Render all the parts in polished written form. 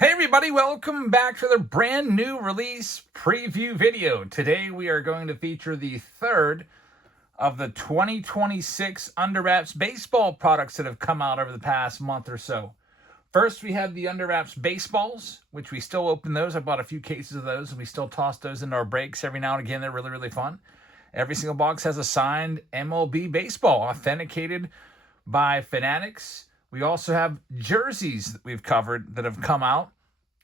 Hey everybody, welcome back to the brand new release preview video. Today we are going to feature the third of the 2026 Under Wraps baseball products that have come out over the past month or so. First, we have the Under Wraps baseballs, which we still open those. I bought a few cases of those, and we still toss those into our breaks every now and again. They're really, really fun. Every single box has a signed MLB baseball, authenticated by Fanatics. We also have jerseys that we've covered that have come out.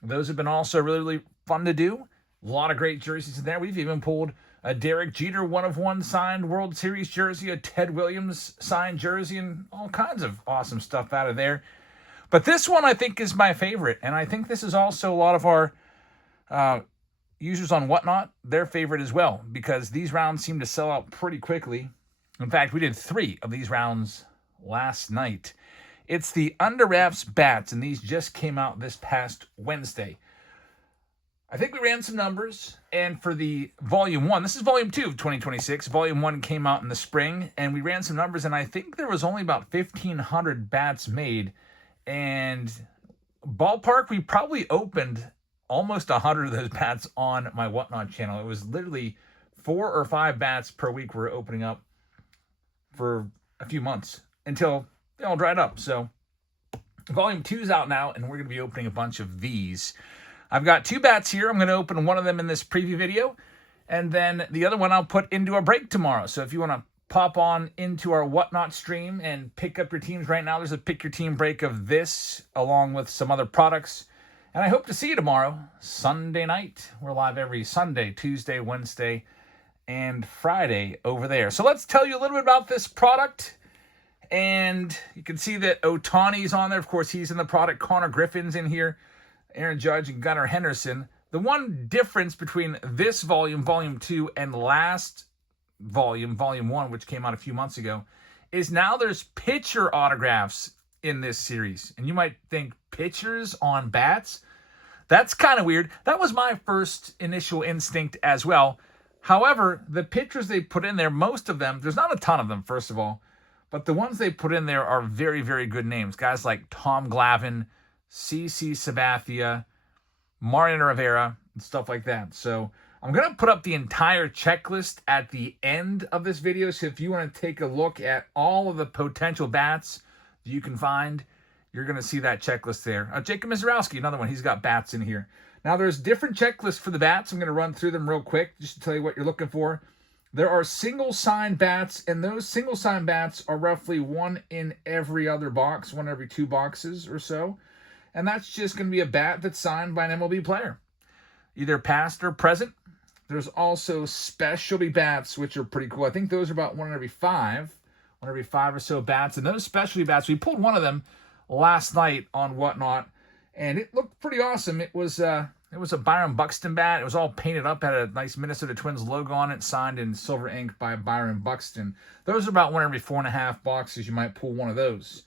Those have been also really, really fun to do. A lot of great jerseys in there. We've even pulled a Derek Jeter 1-of-1 signed World Series jersey, a Ted Williams signed jersey, and all kinds of awesome stuff out of there. But this one I think is my favorite, and I think this is also a lot of our users on Whatnot, their favorite as well, because these rounds seem to sell out pretty quickly. In fact, we did 3 of these rounds last night. It's the Under Wraps bats, and these just came out this past Wednesday. I think we ran some numbers, and for the Volume 1, this is Volume 2 of 2026. Volume 1 came out in the spring, and we ran some numbers, and I think there was only about 1,500 bats made. And ballpark, we probably opened almost 100 of those bats on my Whatnot channel. It was literally 4 or 5 bats per week we're opening up for a few months until they all dried up. So Volume 2 is out now, and we're going to be opening a bunch of these. I've got 2 bats here. I'm going to open one of them in this preview video, and then the other one I'll put into a break tomorrow. So if you want to pop on into our Whatnot stream and pick up your teams right now, there's a pick your team break of this along with some other products. And I hope to see you tomorrow, Sunday night. We're live every Sunday, Tuesday, Wednesday, and Friday over there. So let's tell you a little bit about this product. And you can see that Ohtani's on there. Of course, he's in the product. Connor Griffin's in here. Aaron Judge and Gunnar Henderson. The one difference between this volume, Volume 2, and last volume, Volume 1, which came out a few months ago, is now there's pitcher autographs in this series. And you might think, pitchers on bats? That's kind of weird. That was my first initial instinct as well. However, the pitchers they put in there, most of them, there's not a ton of them, first of all, but the ones they put in there are very, very good names. Guys like Tom Glavine, CC Sabathia, Mariano Rivera, and stuff like that. So I'm going to put up the entire checklist at the end of this video. So if you want to take a look at all of the potential bats that you can find, you're going to see that checklist there. Jacob Mizorowski, another one. He's got bats in here. Now, there's different checklists for the bats. I'm going to run through them real quick just to tell you what you're looking for. There are single-sign bats, and those single-sign bats are roughly 1 in every other box, 1 every 2 boxes or so. And that's just going to be a bat that's signed by an MLB player, either past or present. There's also specialty bats, which are pretty cool. I think those are about 1 every 5 or so bats. And those specialty bats, we pulled one of them last night on Whatnot, and it looked pretty awesome. It was a Byron Buxton bat. It was all painted up, had a nice Minnesota Twins logo on it, signed in silver ink by Byron Buxton. Those are about 1 every 4.5 boxes. You might pull one of those.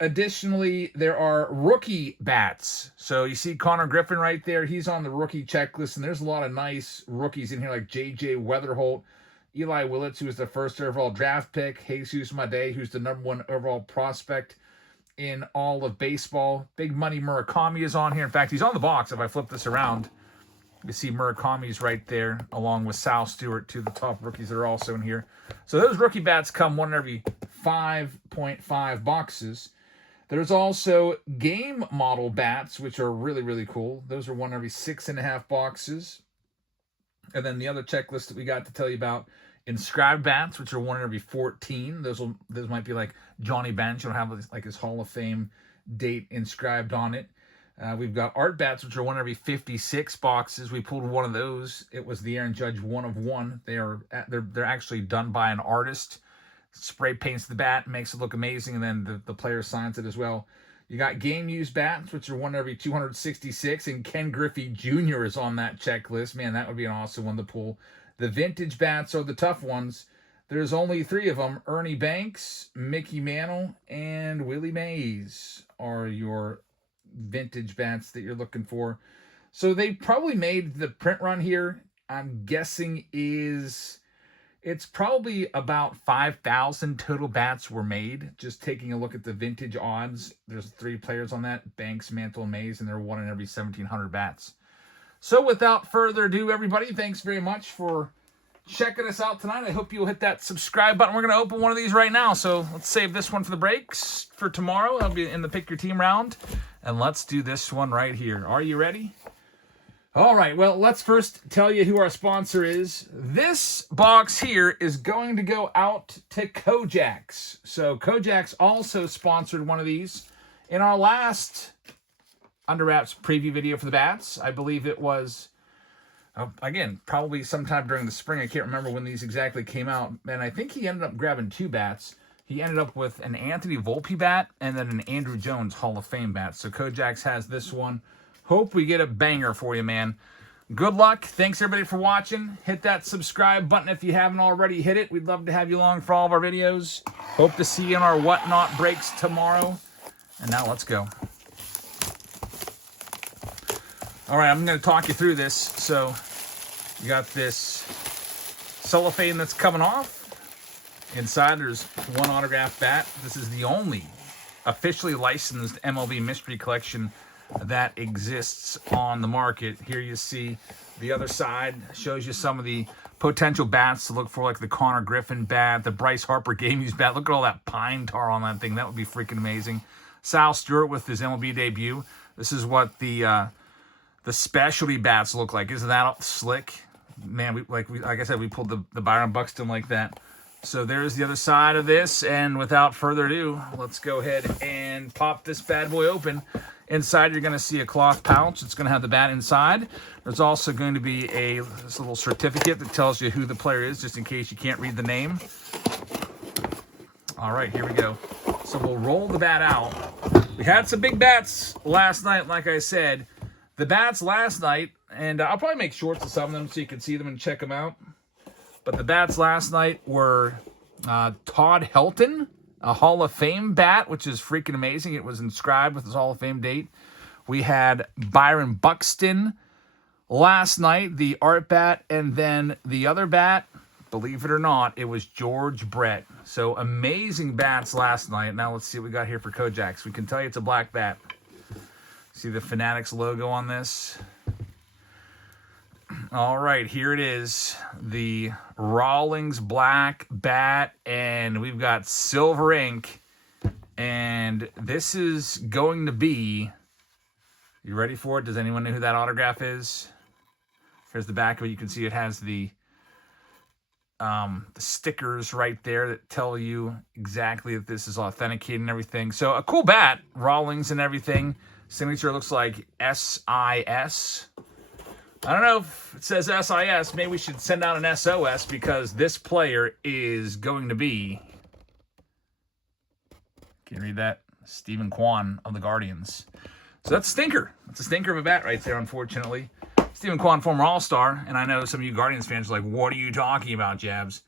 Additionally, there are rookie bats. So you see Connor Griffin right there. He's on the rookie checklist, and there's a lot of nice rookies in here like J.J. Weatherholt, Eli Willits, who was the first overall draft pick, Jesus Madej, who's the #1 overall prospect in all of baseball. Big Money Murakami is on here. In fact, he's on the box. If I flip this around, you see Murakami's right there, along with Sal Stewart, 2 of the top rookies that are also in here. So those rookie bats come 1 every 5.5 boxes. There's also game model bats, which are really, really cool. Those are 1 every 6.5 boxes. And then the other checklist that we got to tell you about, inscribed bats, which are 1 every 14. Those might be like Johnny Bench. You'll have like his Hall of Fame date inscribed on it. We've got art bats, which are 1 every 56 boxes. We pulled one of those. It was the Aaron Judge 1-of-1. They're actually done by an artist. Spray paints the bat, makes it look amazing, and then the player signs it as well. You got game used bats, which are 1 every 266, and Ken Griffey Jr. is on that checklist. Man, that would be an awesome one to pull. The vintage bats are the tough ones. There's only 3 of them. Ernie Banks, Mickey Mantle, and Willie Mays are your vintage bats that you're looking for. So they probably made the print run here, I'm guessing, is It's probably about 5,000 total bats were made. Just taking a look at the vintage odds, there's 3 players on that, Banks, Mantle, and Mays, and they're 1 in every 1,700 bats. So without further ado, everybody, thanks very much for checking us out tonight. I hope you'll hit that subscribe button. We're going to open one of these right now. So let's save this one for the breaks for tomorrow. I'll be in the Pick Your Team round. And let's do this one right here. Are you ready? All right, well, let's first tell you who our sponsor is. This box here is going to go out to Kojaks. So Kojaks also sponsored one of these in our last Under Wraps preview video for the bats. I believe it was, again, probably sometime during the spring. I can't remember when these exactly came out. And I think he ended up grabbing 2 bats. He ended up with an Anthony Volpe bat and then an Andrew Jones Hall of Fame bat. So Kojaks has this one. Hope we get a banger for you, man. Good luck. Thanks, everybody, for watching. Hit that subscribe button if you haven't already hit it. We'd love to have you along for all of our videos. Hope to see you in our Whatnot breaks tomorrow. And now let's go. All right, I'm going to talk you through this. So you got this cellophane that's coming off. Inside, there's 1 autographed bat. This is the only officially licensed MLB Mystery Collection that exists on the market. Here you see the other side, shows you some of the potential bats to look for, like the Connor Griffin bat, the Bryce Harper game used bat. Look at all that pine tar on that thing. That would be freaking amazing. Sal Stewart with his MLB debut. This is what the specialty bats look like. Isn't that slick? Man, like I said, we pulled the Byron Buxton like that. So there's the other side of this, and without further ado, let's go ahead and pop this bad boy open. Inside, you're going to see a cloth pouch. It's going to have the bat inside. There's also going to be this little certificate that tells you who the player is, just in case you can't read the name. All right, here we go. So we'll roll the bat out. We had some big bats last night, like I said. The bats last night, and I'll probably make shorts of some of them so you can see them and check them out. But the bats last night were Todd Helton, a Hall of Fame bat, which is freaking amazing. It was inscribed with his Hall of Fame date. We had Byron Buxton last night, the art bat, and then the other bat, believe it or not, it was George Brett. So amazing bats last night. Now let's see what we got here for Kojaks. We can tell you it's a black bat. See the Fanatics logo on this? All right, here it is, the Rawlings black bat, and we've got silver ink, and this is going to be, you ready for it? Does anyone know who that autograph is? Here's the back of it. You can see it has the stickers right there that tell you exactly that this is authenticated and everything. So a cool bat, Rawlings and everything. Signature looks like SIS. I don't know if it says SIS. Maybe we should send out an SOS because this player is going to be, can you read that? Stephen Kwan of the Guardians. So that's a stinker. That's a stinker of a bat right there, unfortunately. Stephen Kwan, former All-Star, and I know some of you Guardians fans are like, what are you talking about, Jabs?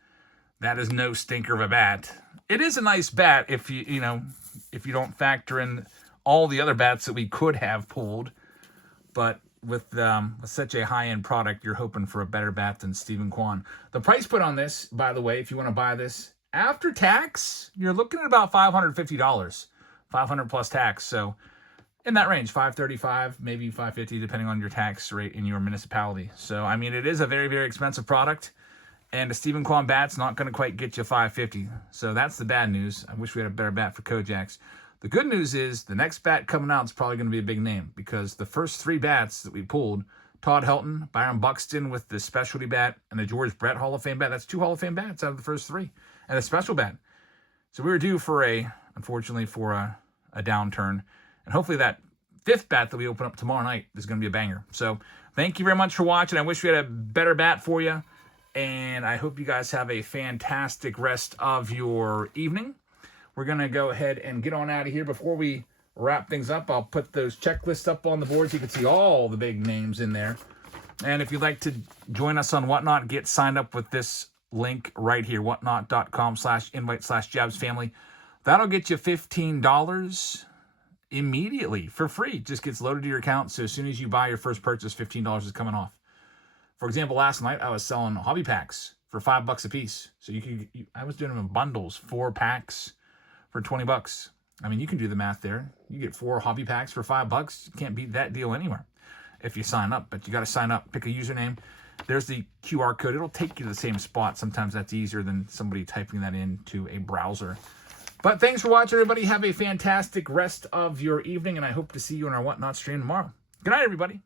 That is no stinker of a bat. It is a nice bat if you don't factor in all the other bats that we could have pulled, but with such a high-end product, you're hoping for a better bat than Stephen Kwan. The price put on this, by the way, if you want to buy this, after tax, you're looking at about $550, $500 plus tax. So in that range, $535, maybe $550, depending on your tax rate in your municipality. So, I mean, it is a very, very expensive product, and a Stephen Kwan bat's not going to quite get you $550. So that's the bad news. I wish we had a better bat for Kojaks. The good news is the next bat coming out is probably going to be a big name because the first 3 bats that we pulled, Todd Helton, Byron Buxton with the specialty bat, and the George Brett Hall of Fame bat, that's 2 Hall of Fame bats out of the first 3, and a special bat. So we were due for unfortunately, for a downturn. And hopefully that 5th bat that we open up tomorrow night is going to be a banger. So thank you very much for watching. I wish we had a better bat for you. And I hope you guys have a fantastic rest of your evening. We're going to go ahead and get on out of here. Before we wrap things up, I'll put those checklists up on the board so you can see all the big names in there. And if you'd like to join us on Whatnot, get signed up with this link right here, whatnot.com/invite/jabsfamily. That'll get you $15 immediately for free. It just gets loaded to your account. So as soon as you buy your first purchase, $15 is coming off. For example, last night I was selling hobby packs for $5 a piece. So I was doing them in bundles, 4 packs for $20. I mean, you can do the math there. You get 4 hobby packs for $5. You can't beat that deal anywhere if you sign up. But you got to sign up, pick a username. There's the QR code. It'll take you to the same spot. Sometimes that's easier than somebody typing that into a browser. But thanks for watching, everybody. Have a fantastic rest of your evening, and I hope to see you on our Whatnot stream tomorrow. Good night, everybody.